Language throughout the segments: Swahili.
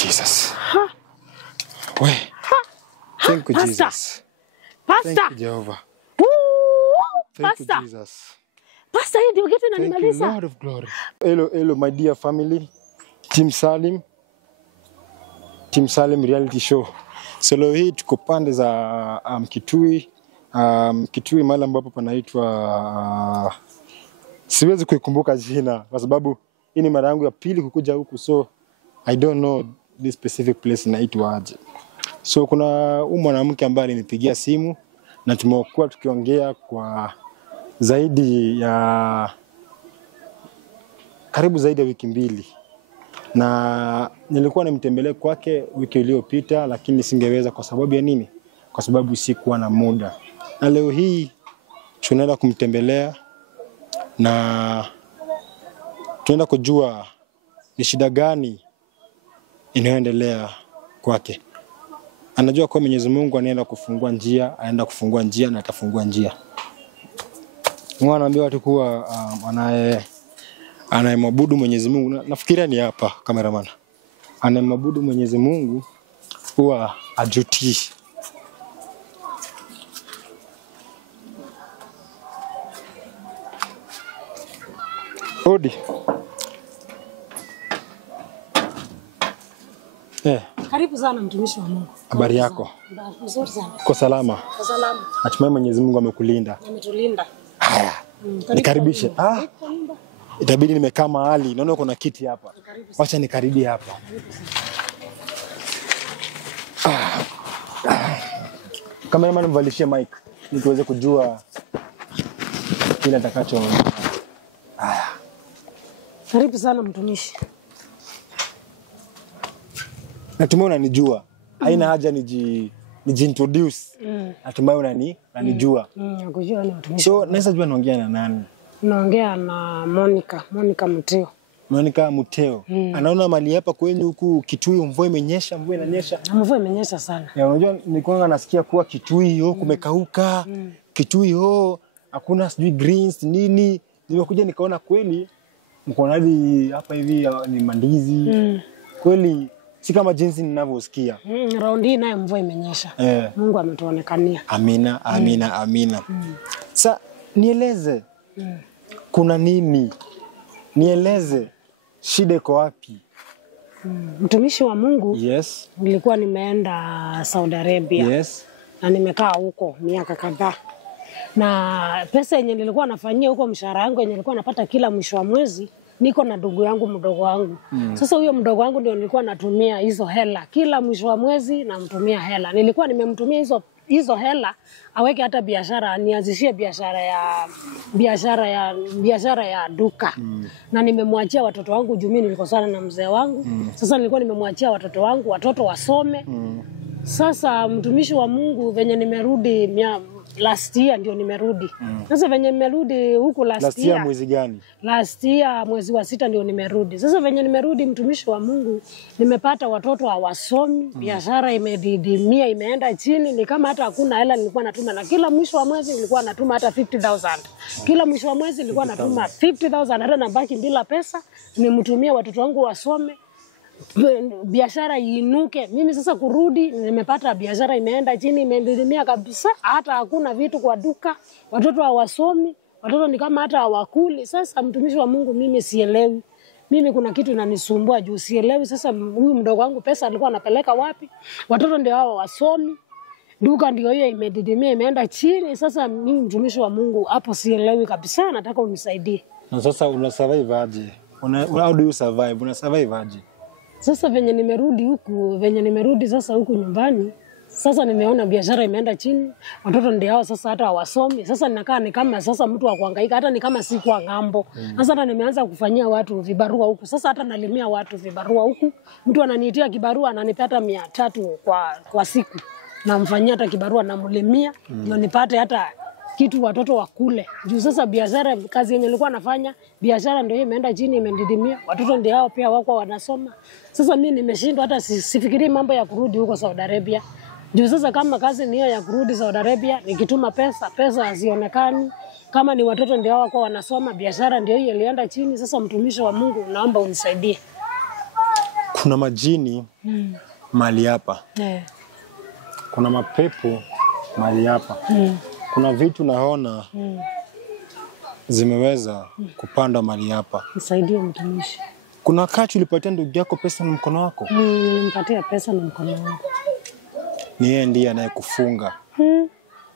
Jesus. We. Thank you, Jesus. Pastor. Thank you, Jehovah. Thank you, Jesus. Pastor, hii ndio kitu inanimaliza. Thank you, Lord of glory. Hello, my dear family. Team Salim reality show. So leo hii tuko pande za Kitui. Kitui mahali ambapo panaitwa siwezi kuikumbuka jina kwa sababu hii ni mara yangu ya pili kukuja huku, so I don't know this specific place inaitwa aje. So kuna mwanamke ambaye alinipigia simu na tumekuwa tukiongea kwa karibu zaidi ya wiki mbili. Na nilikuwa nimtembelee kwake wiki iliyopita lakini singeweza kwa sababu ya nini? Kwa sababu sikuwa na muda. Na leo hii tunaenda kumtembelea na tunaenda kujua ni shida gani inayoendelea kwake. Anajua kwa Mwenyezi Mungu anaenda kufungua njia na atafungua njia. Mungu anaambia watu kuwa anayemwabudu Mwenyezi Mungu, nafikiria ni hapa cameraman. Anayemwabudu Mwenyezi Mungu huwa ajutii. Odi. Karibu sana mtumishi wa Mungu. Habari yako? Nzuri sana. Uko salama? Kwa salama. Natumai Mwenyezi Mungu amekulinda. Ametulinda. Haya. Nikaribishe. Itabidi nimekaa mahali. Naona kuna kiti hapa. Wacha nikaribie hapa. Cameraman mvalishie mic ili tuweze kujua kile atakacho. Haya. Karibu sana mtumishi. Natumai unanijua. Haina haja nijiintroduce. Natumai unanijua. Nakujua ni mtumishi. So, naweza jua naongea na nani? Naongea na Monica Muteo. Monica Muteo. Anaona mali hapa kwenye huku Kitui mvua imenyesha, mvua inanyesha. Mvua imenyesha sana. Unajua nilikuwa nasikia kuwa Kitui kumekauka. Kitui hakuna sijui greens nini. Nimekuja nikaona kweli mko hadi hapa hivi ni mandizi. Kweli si kama jinsi ninavyosikia. Raundi hii nayo mvua imenyesha. Mungu ametuonekania. Amina. Sasa nieleze kuna nini? Nieleze shida iko wapi? Mtumishi wa Mungu. Yes. Nilikuwa nimeenda Saudi Arabia. Yes. Na nimekaa huko miaka kadhaa. Na pesa yenye nilikuwa nafanyia huko, mshahara wangu yenye nilikuwa napata kila mwisho wa mwezi, niko na ndugu yangu mdogo wangu. Sasa huyo mdogo wangu ndio nilikuwa natumia hizo hela. Kila mwisho wa mwezi namtumia hela. Nilikuwa nimemtumia hizo hela aweke hata biashara, nianzishie biashara ya duka. Na nimemwachia watoto wangu juu mimi nilikosana na mzee wangu. Sasa nilikuwa nimemwachia watoto wangu, watoto wasome. Sasa mtumishi wa Mungu venye nimerudi last year ndio nimerudi. Sasa venye nimerudi huku last year mwezi gani? Last year mwezi wa 6 ndio nimerudi. Sasa venye nimerudi mtumishi wa Mungu nimepata watoto hawasomi, biashara imedidimia, imeenda chini, ni kama hata hakuna hela nilikuwa natuma, na kila mwisho wa mwezi nilikuwa natuma hata 50,000. Kila mwisho wa mwezi nilikuwa natuma 50,000, hata nabaki bila pesa, nimtumie watoto wangu wasome. Biashara iinuke. Mimi sasa kurudi nimepata biashara imeenda chini, imedidimia kabisa, hata hakuna vitu kwa duka, watoto hawasomi, watoto ni kama hata hawakuli. Sasa mtumishi wa Mungu mimi sielewi. Mimi kuna kitu inanisumbua juu sielewi. Sasa huyu mdogo wangu pesa alikuwa anapeleka wapi? Watoto ndio hao wasomi. Duka ndio hiyo imedidimia, imeenda chini. Sasa mimi mtumishi wa Mungu hapo sielewi kabisa, nataka unisaidie. Na sasa una survive aje? How do you survive? Una survive aje? Sasa venye nimerudi sasa huku nyumbani, sasa nimeona biashara imeenda chini, watoto ndio hao sasa hata hawasomi. Sasa ninakaa ni kama sasa mtu wa kuhangaika, hata ni kama si kwa ngambo. Sasa hata nimeanza kufanyia watu vibarua huku. Sasa hata nalimia watu vibarua huku. Mtu ananiitia kibarua ananipata 300 kwa siku. Namfanyia hata kibarua namlimia, ndio nipate hata kitu watoto wakule. Juu sasa biashara, kazi yenye nilikuwa nafanya, biashara ndio imeenda chini, imedidimia. Watoto ndio hao pia wako wanasoma. Sasa mimi nimeshindwa, hata sifikiri mambo ya kurudi huko Saudi Arabia. Juu sasa kama kazi ni ya kurudi Saudi Arabia, nikituma pesa hazionekani. Kama ni watoto ndio hao wako wanasoma, biashara ndio hiyo ilienda chini. Sasa mtumishi wa Mungu, naomba unisaidie. kuna majini mahali hapa. Kuna mapepo mahali hapa. Kuna vitu naona zimeweza kupanda mahali hapa. Nisaidie mtumishi. Kuna wakati ulipatia ndugu yako pesa na mkono wako? Nilimpatia pesa na mkono wangu. Ni yeye ndiye anayekufunga.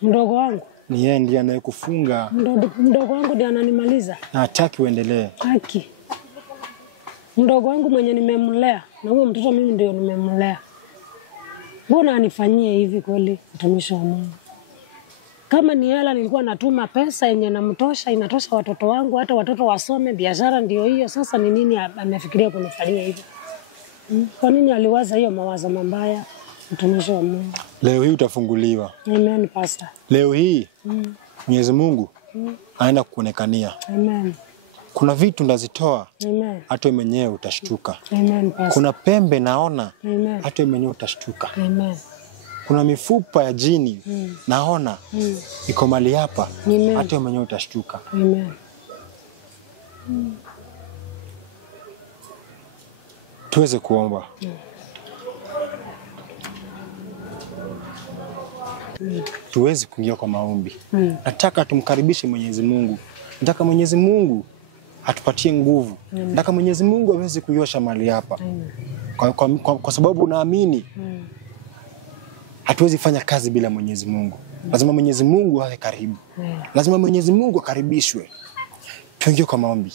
Mdogo wangu. Ni yeye ndiye anayekufunga. Mdogo wangu ndiye ananimaliza. Na hataki uendelee. Haki. Mdogo wangu mwenye nimemlea, na huyo mtoto mimi ndio nimemlea. Mbona anifanyie hivi kweli, mtumishi wa Mungu? Kama ni hela nilikuwa natuma pesa yenye namtosha, inatosha watoto wangu, hata watoto wasome, biashara ndio hiyo. Sasa ni nini amefikiria kunifanyia hivi? Kwa nini aliwaza hiyo mawazo mabaya, mtumishi wa Mungu? Leo hii utafunguliwa. Amen, pastor. Leo hii Mwenyezi Mungu anaenda kukuonekania. Amen. Kuna vitu ndazitoa. Amen. Hata wewe mwenyewe utashtuka. Amen, pastor. Kuna pembe naona. Amen. Hata wewe mwenyewe utashtuka. Amen. Kuna mifupa ya jini naona iko mali hapa. Amen. Hata wewe mwenyewe utashtuka. Amen. Tuweze kuomba. Tuweze kuingia kwa maombi. Nataka tumkaribishe Mwenyezi Mungu. Nataka Mwenyezi Mungu atupatie nguvu. Nataka Mwenyezi Mungu aweze kuiosha mali hapa. Kwa sababu naamini hatuwezi fanya kazi bila Mwenyezi Mungu. Lazima Mwenyezi Mungu awe karibu. Lazima Mwenyezi Mungu akaribishwe. Tuingie kwa maombi.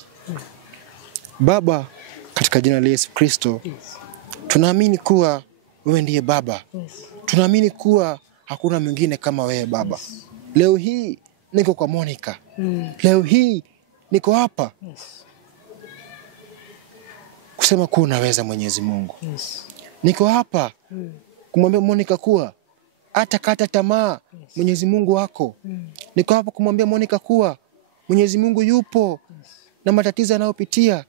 Baba, katika jina la Yesu Kristo, tunaamini kuwa wewe ndiye Baba. Tunaamini kuwa hakuna mwingine kama wewe Baba. Leo hii niko kwa Monica. Leo hii niko hapa kusema kuwa unaweza Mwenyezi Mungu. Niko hapa kumwambia Monica kuwa hata kata tamaa, Mwenyezi Mungu wako. Niko hapa kumwambia Monica kuwa Mwenyezi Mungu yupo na matatizo anayopitia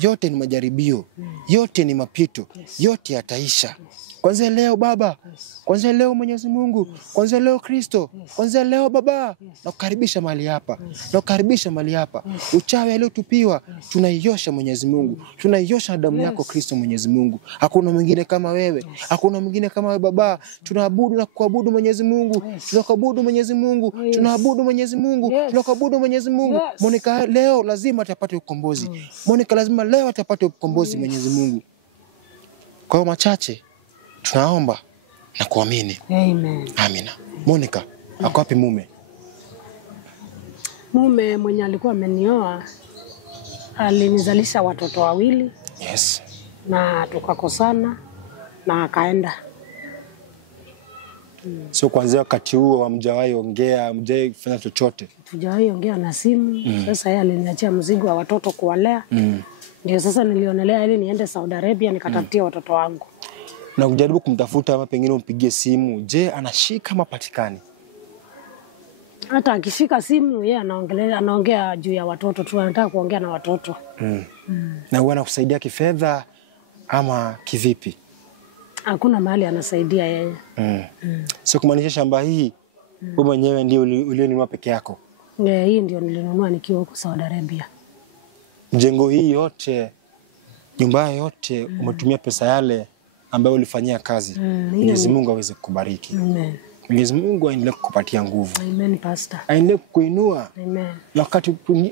yote ni majaribio, yote ni mapito, yote yataisha. Kwanza leo Baba, kwanza leo Mwenyezi Mungu, kwanza leo Kristo, kwanza leo Baba, na kukaribisha mahali hapa, na kukaribisha mahali hapa. Uchawi aliotupiwa tunaiosha Mwenyezi Mungu, tunaiosha damu yako Kristo Mwenyezi Mungu. Hakuna mwingine kama wewe, hakuna mwingine kama wewe Baba. Tunaabudu na kuabudu Mwenyezi Mungu, tunaabudu Mwenyezi Mungu, tunaabudu Mwenyezi Mungu, tunaabudu Mwenyezi Mungu. Monica leo lazima atapata ukombozi. Monica lazima leo atapata ukombozi Mwenyezi Mungu. Kwa machache tunaomba na kuamini. Amen. Amina. Monica, ako wapi mume? Mume mwenye alikuwa amenioa alinizalisha watoto wawili. Yes. Na tukakosana na akaenda. So kuanzia wakati huo hamjawahi ongea, hamjawahi kufanya chochote? Tujawahi ongea na simu. Sasa yeye aliniachia mzigo wa watoto kuwalea. Ndio sasa nilionelea ili niende Saudi Arabia nikatafutia watoto wangu. Na kujaribu kumtafuta ama pengine umpigie simu. Je, anashika ama patikani? Hata akishika simu yeye anaongea juu ya watoto tu, anataka kuongea na watoto. Na huwa anakusaidia kifedha ama kivipi? Hakuna mahali anasaidia yeye. Sio kumaanisha shamba hii wewe mwenyewe ndio ulionunua peke yako? Hii ndio nilinunua nikiwa huko Saudi Arabia. Jengo hii yote, nyumba yote umetumia pesa yale ambayo ulifanyia kazi. Mwenyezi Mungu aweze kukubariki. Amen. Mwenyezi Mungu aendelee kukupatia nguvu. Amen, pastor. Aendelee kukuinua. Amen. Na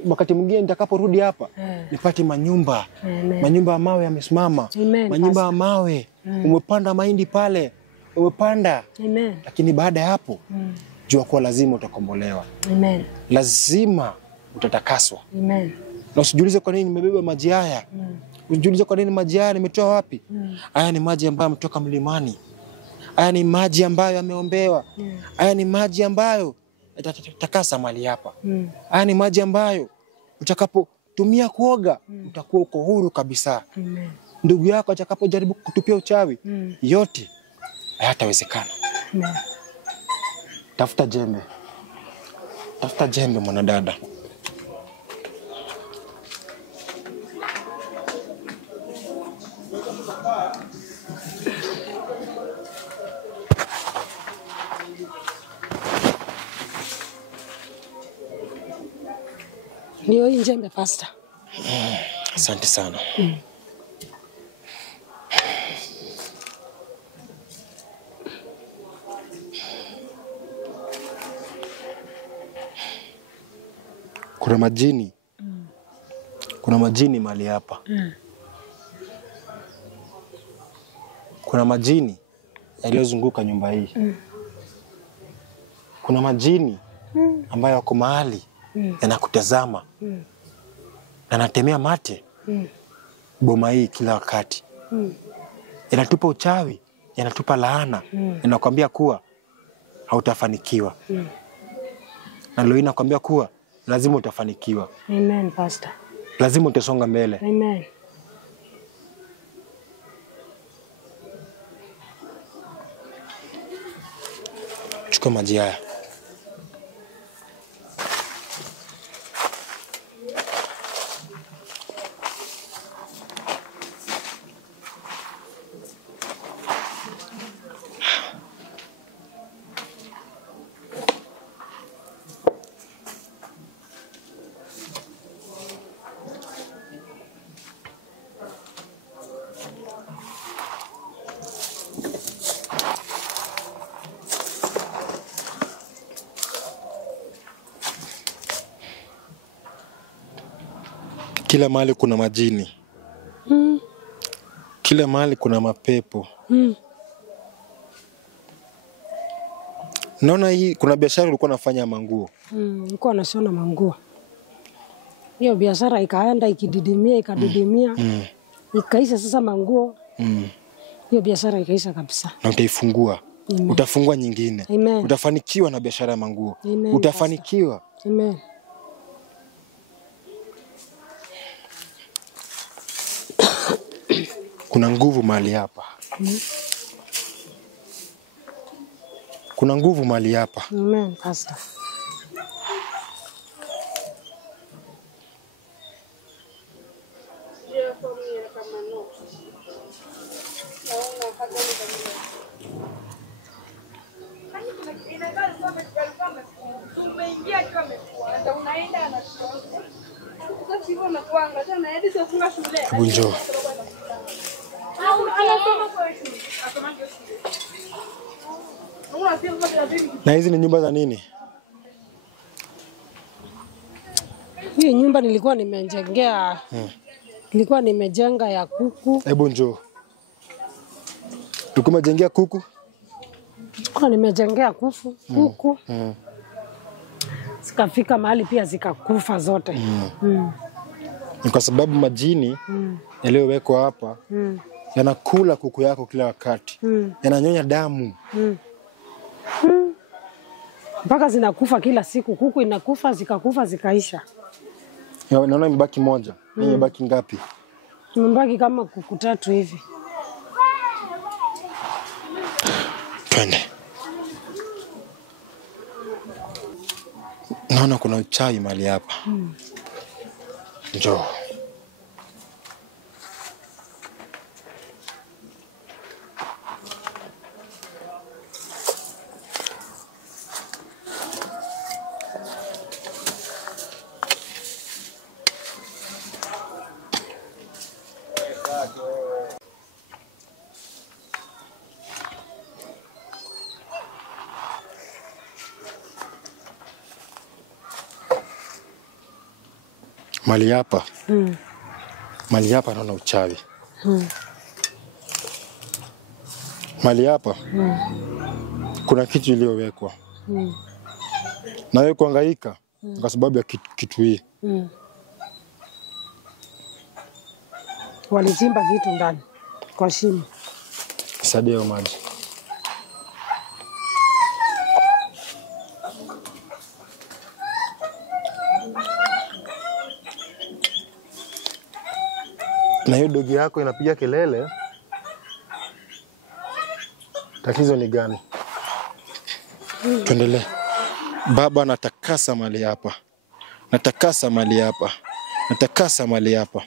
wakati mwingine nitakaporudi hapa nipate manyumba. Manyumba ya mawe yamesimama. Manyumba ya mawe. Umepanda mahindi pale. Umepanda. Amen. Lakini baada ya hapo jua kuwa lazima utakombolewa. Amen. Lazima utatakaswa. Amen. Na usijiulize kwa nini nimebeba maji haya. Usijiulize kwa nini maji haya nimetoa wapi? Haya ni maji ambayo yametoka mlimani. Haya ni maji ambayo yameombewa. Haya ni maji ambayo yatatakasa mali hapa. Haya ni maji ambayo utakapotumia kuoga utakuwa uko huru kabisa. Ndugu yako atakapojaribu kutupia uchawi yote hayatawezekana. Tafuta jembe. Tafuta jembe mwanadada. Ndio hii jembe, pastor. Asante sana. kuna majini. Kuna majini mahali hapa. Kuna majini yaliyozunguka nyumba hii. Kuna majini ambayo yako mahali yanakutazama na yanatemea mate boma hii kila wakati. Yanatupa uchawi, yanatupa laana, yanakwambia kuwa hautafanikiwa. Na leo inakwambia kuwa lazima utafanikiwa. Amen, Pastor. Lazima utasonga mbele. Amen. Chukua maji haya. Kila mahali kuna majini. Kila mahali kuna mapepo. Naona hii kuna biashara ulikuwa unafanya manguo. Nilikuwa nashona manguo. Hiyo biashara ikaenda ikididimia ikadidimia. Ikaisha sasa manguo. Hiyo biashara ikaisha kabisa. Na utaifungua. Utafungua nyingine. Amen. Utafanikiwa na biashara ya manguo. Amen, utafanikiwa. Amen. Kuna nguvu mahali hapa. Kuna nguvu mahali hapa. Amen, Pastor. Hebu njoo. Na hizi ni nyumba za nini? Hii nyumba nilikuwa nimejengea. Nilikuwa nimejenga ya kuku. Hebu njoo. Ulikuwa umejengea kuku? Nilikuwa nimejengea kuku. Zikafika mahali pia zikakufa zote. Ni kwa sababu majini yaliyowekwa hapa yanakula kuku yako kila wakati. Yananyonya damu. Mpaka zinakufa kila siku. Kuku inakufa, zikakufa, zikaisha. Naona imebaki moja. Imebaki ngapi? Imebaki kama kuku 3 hivi. Twende. Naona kuna uchawi mahali hapa. Njoo. Mahali hapa. Mahali hapa naona uchawi. Mahali hapa kuna kitu iliyowekwa. Na wewe kuhangaika kwa sababu ya kitu hii. Walichimba vitu ndani kwa shimo. Saidia hiyo maji. Na hiyo dogi yako inapiga kelele. Tatizo ni gani? Tuendelee. Baba, natakasa mahali hapa. Natakasa mahali hapa. Natakasa mahali hapa.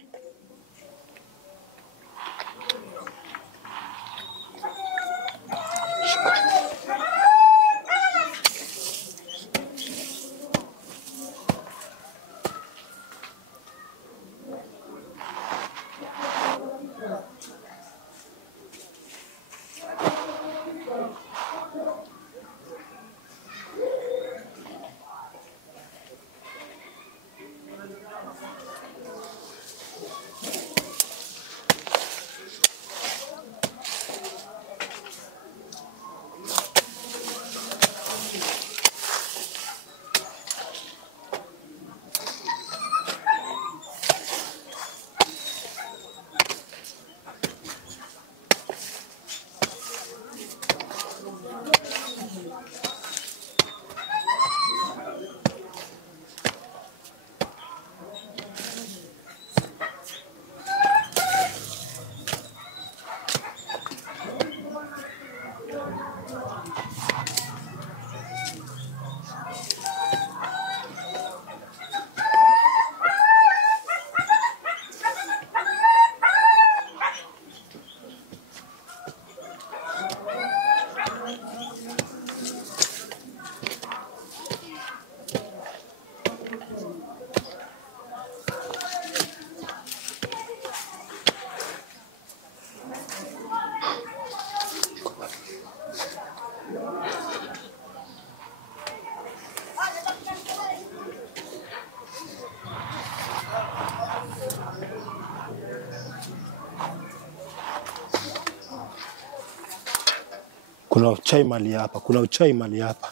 Kuna uchai mali hapa, kuna uchai mali hapa.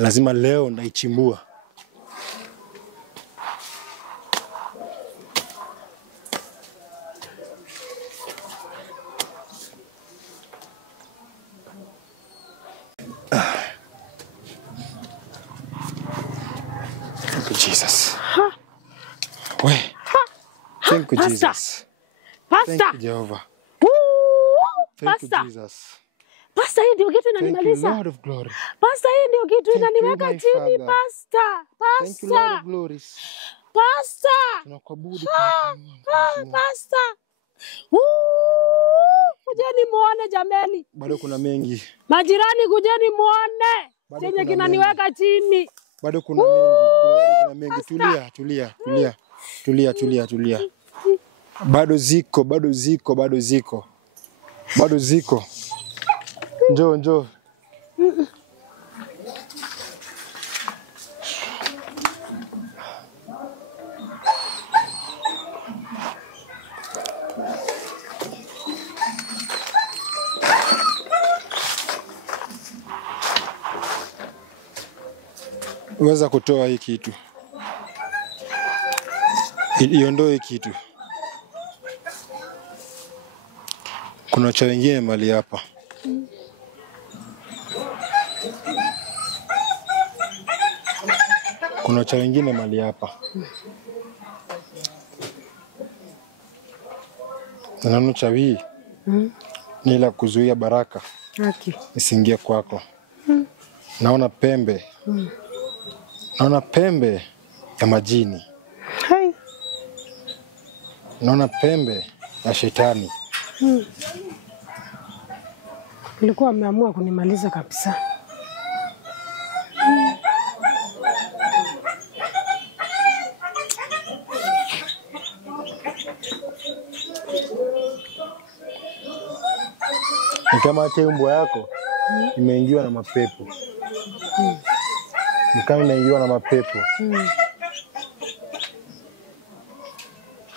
Lazima leo ndaichimbua. Thank you, Jesus. We. Thank you, Jesus. Thank you, Jehovah. Thank you, Jesus. Pastor, hii ndio kitu Thank you, inanimaliza. Lord of glory. Pastor, hii ndio kitu Thank you, inaniweka my chini, Father. Pastor. Thank you, Lord of Pastor. glories. Pastor. Tunakuabudu. Pastor. Kujeni muone jameni. Bado kuna mengi. Majirani kujeni muone. Bado Chenye kuna kinaniweka chini. Bado kuna mengi. Kuna mengi. Tulia. Bado ziko. Njoo. Uweza kutoa hii kitu. Iondoe hii kitu. Kuna cha wengine mali hapa. Kuna cha wengine mali hapa. Nanu cha hii. Ni ila kuzuia baraka. Isiingie kwako. Naona pembe. Naona pembe ya majini. Naona pembe ya shetani. Nilikuwa ameamua kunimaliza kabisa. Ni kama tembo yako imeingiwa na mapepo. Ni kama imeingiwa na mapepo.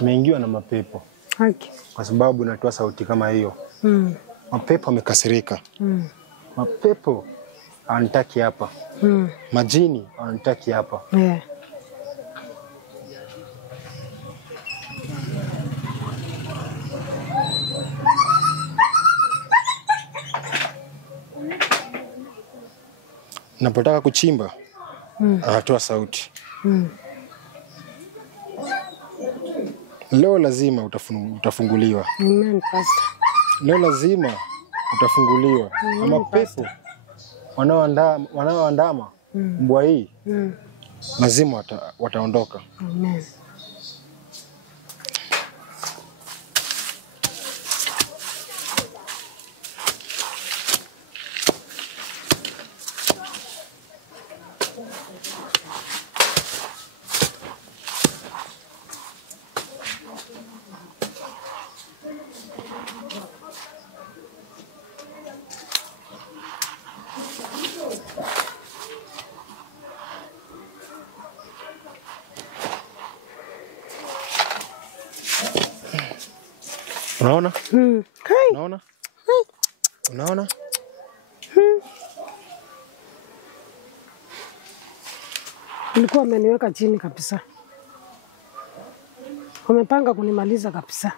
Imeingiwa na mapepo. Kwa sababu natoa sauti kama hiyo. Mapepo amekasirika. Mapepo anataki hapa. Majini anataki hapa. Napotaka kuchimba, anatoa sauti. Leo lazima utafunguliwa. Amen, Pastor. Leo lazima utafunguliwa. Mapepo wanaoandama mbwa hii lazima wataondoka. Amen. Unaona? Unaona? Unaona? Nilikuwa ameniweka chini kabisa. Wamepanga kunimaliza kabisa.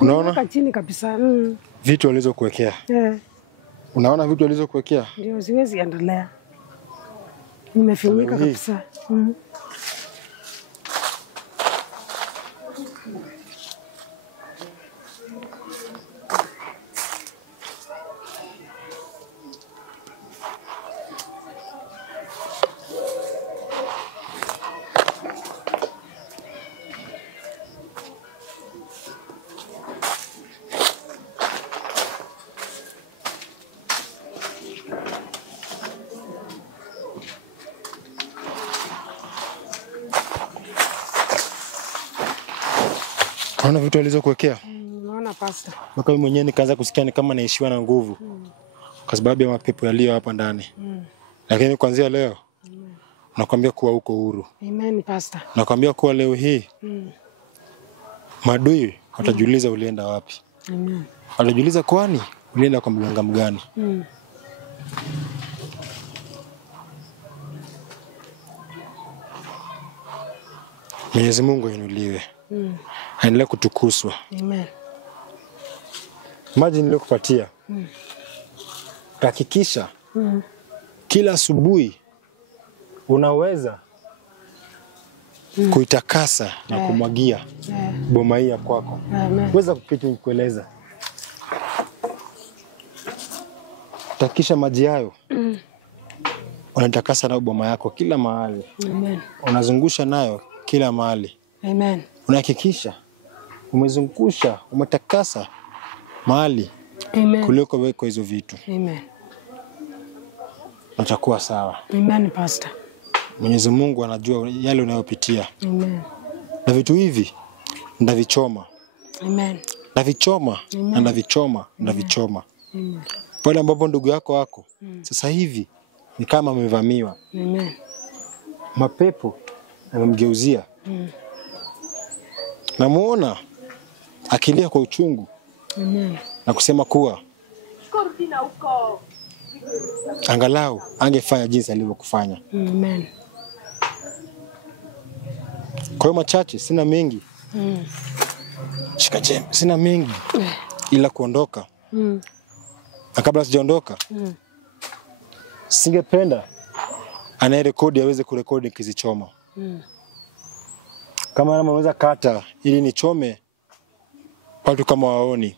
Unaona? Chini kabisa. Vitu walizokuwekea. Unaona vitu walizokuwekea? Ndio siwezi endelea. Nimefinyika kabisa. Unaona vitu alizokuwekea? Naona pastor. Mpaka mimi mwenyewe nikaanza kusikia ni kama naishiwa na nguvu. Kwa sababu ya mapepo yaliyo hapa ndani. Lakini kuanzia leo nakwambia kuwa uko huru. Amen pastor. Nakwambia kuwa leo hii maadui watajiuliza ulienda wapi. Amen. Watajiuliza kwani ulienda kwa mganga mgani? Mwenyezi Mungu ainuliwe. Aendelee kutukuzwa. Amen. Maji niliyokupatia. Hakikisha kila asubuhi unaweza kuitakasa na kumwagia boma hii ya kwako. Amen. Weza kitu nikueleza. Takisha maji hayo. Unatakasa na boma yako kila mahali. Amen. Unazungusha nayo kila mahali. Amen. Unahakikisha umezungusha, umetakasa mahali Amen. kuliko weko hizo vitu. Amen. Utakuwa sawa. Amen pastor. Mwenyezi Mungu anajua yale unayopitia. Amen. Na vitu hivi ndavichoma. Amen. Ndavichoma na ndavichoma, ndavichoma. Pale ambapo ndugu yako wako sasa hivi ni kama amevamiwa. Amen. Mapepo yamemgeuzia. Namuona akilia kwa uchungu. Amen. Na kusema kuwa angalau angefanya jinsi alivyokufanya. Amen. Kwa hiyo machache, sina mengi. Shika jembe, sina mengi ila kuondoka. Na kabla sijaondoka, singependa anayerekodi aweze kurekodi nikizichoma. Kama anaweza kata ili nichome watu kama waoni.